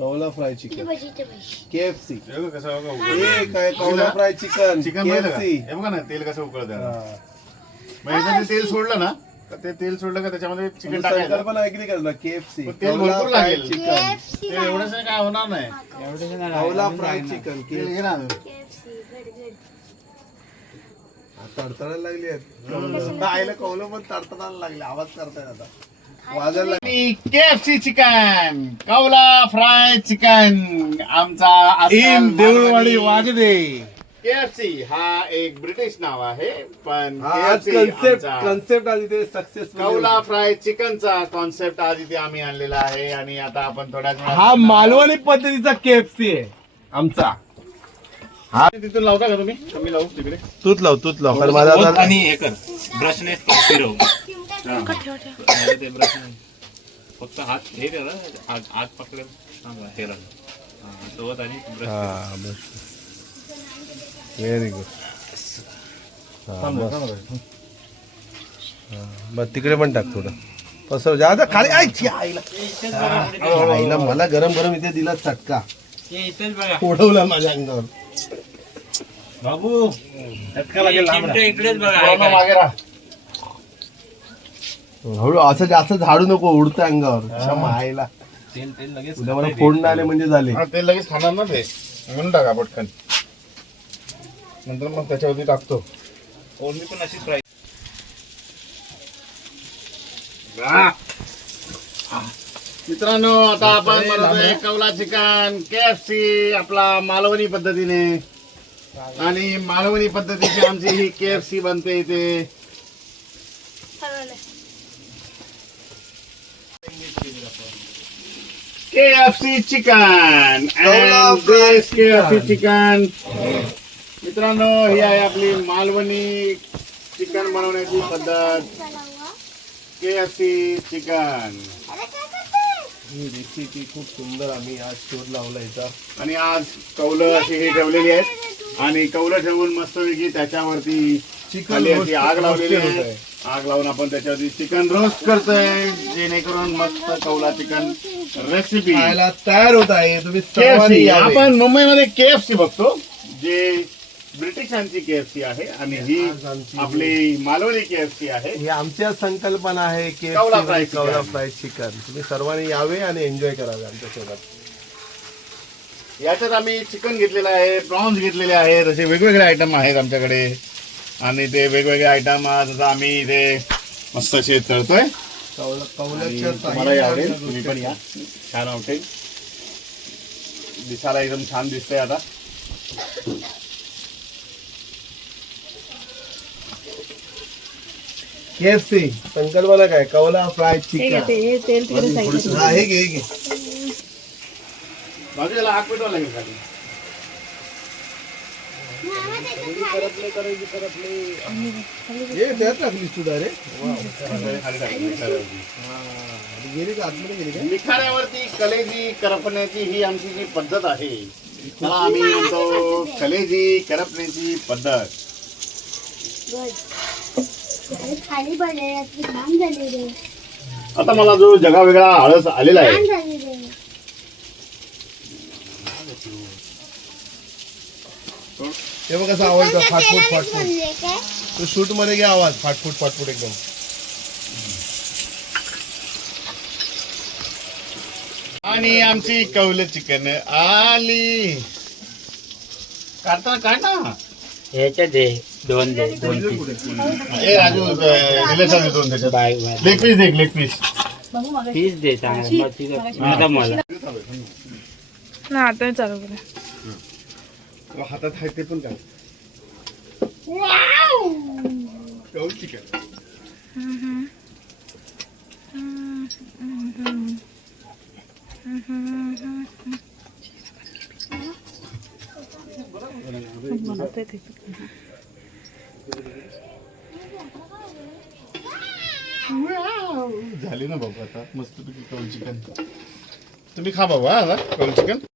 कौला fry chicken. KFC. हे बघ कसं बघा उकळतं. हे काय कौला फ्राय चिकन. Chicken KFC. हे बघा ना तेल कसं उकळत मग ह्याच्यात ते तेल सोडलं ना तर ते तेल सोडलं का त्याच्यामध्ये चिकन टाकायचं? संकल्पना ऐकली का तुला केएफसी. पण तेल भरपूर लागेल. चिकन. ते एवढंच काय होणार नाही. कौला. फ्राय चिकन तेल घे ना तडतडायला लागली आहेत. आईला कौलं पण तडतडायला लागले आवाज करताय आता. वाजायला लागले. केएफसी चिकन कौला फ्राय चिकन आमचा देऊळवाडी वाजदे केएफसी हा एक ब्रिटिश नाव आहे पण आज KFC कन्सेप्ट आमचा कन्सेप्ट आज इथे सक्सेसफुल कौला फ्राय चिकनचा कॉन्सेप्ट आज इथे आम्ही आणलेला आहे आणि आता आपण थोड्याच वेळात- हा मालवणी पद्धतीचा केएफसी आहे आमचा. तिथून लावता का तुम्ही? कमी लावू तिकडे. तूच लाव तूच लाव. कारण माझा आता- आणि हे कर ब्रशने फिरव नाही ते ब्रश नाही. फक्त हात हे कर हे राहिलं हा, सोबत आणि ब्रश हा व्हेरी गुड मग तिकडे पण टाक थोडं. पसर जा आता खाली. आईला. आईला मला गरम गरम इथे दिला चटका. इथेच बघा. ओढवला माझ्या अंगावर. बाबू चिमटे इकडेच बघा मागे राहा. हळू असं जास्त झाडू नको उडतं अंगावर. क्षमा आईला. तेल तेल लगेच उद्या मला फोडणं आले म्हणजे झाले. हा, ते लगेच खाणार ना ते. म्हणून टाका पटकन. नंतर मग त्याच्यावरती टाकतो. ओढणी पण अशीच फ्राय मित्रांनो आता आपण बनवतोय कवला चिकन केएफसी आपला मालवणी पद्धतीने. आणि मालवणी पद्धतीची आमची ही केएफसी बनते इथे. केएफसी चिकन केएफसी चिकन मित्रांनो ही आहे आपली मालवणी चिकन बनवण्याची पद्धत. केएफसी चिकन ही रेसिपी खूप सुंदर आम्ही आज शोध लावला इथं. आणि आज कौलं अशी ही ठेवलेली आहेत. आणि कौलं ठेवून मस्तपैकी त्याच्यावरती चिकन आग लावलेली आहे. आग लावून आपण त्याच्यावरती चिकन रोस्ट करतोय जेणेकरून मस्त कौला चिकन रेसिपी खायला तयार होत आहे. तुम्ही सर्वांनी यावे. आपण मुंबईमध्ये केएफसी बघतो जे ब्रिटिशांची केएफसी आहे आणि ही आज आमची आपली मालवणी केएफसी आहे. ही आमच्या संकल्पना आहे की कौला फ्राय चिकन. कौला फ्राय चिकन. तुम्ही सर्वांनी यावे आणि एन्जॉय करावे आमच्यासोबत. याच्यात आम्ही चिकन घेतलेलं आहे प्रॉन्स घेतलेले आहेत असे वेगवेगळे आयटम आहेत आमच्याकडे. आणि ते वेगवेगळे आयटम आज आम्ही इथे मस्त तळतोय. आवडेल साह्याने तुम्ही पण या. छान दिसायला एकदम छान दिसतंय आता. KFC संकल्पना काय? कौला फ्राय चिकन हे घे घे. बाजूला आग पेटवा लागेल खाली हे त्यात टाकलीस तू डायरेक्ट खाली टाकली, खाली. गेली का आतमध्ये गेली का निखाऱ्यावरती कलेजी करपण्याची ही आमची जी पद्धत आहे त्याला आम्ही म्हणतो कलेजी करपण्याची पद्धत. आता मला जो जगावेगळा आळस आलेला आहे रे ते बघ कसं आवडतं फाटफूट फाटफूट. काय? तू शूटमध्ये घे आवाज फाटफूट फाटफूट एकदम. आणि आमची कौल चिकन आली. काढता काढ ना ह्याच्यात दे दोन दे. दोन ए राजू रिलेशन देतो त्याच्यात. लेग पीस देख लेग पीस पीस दे चांगलं आता मला ना आता चालू करा हातात आहे ते पण काय कौल चिकन झाली ना बाबा आता मस्त पैकी कौल चिकन तुम्ही खा बाबा आता कौल चिकन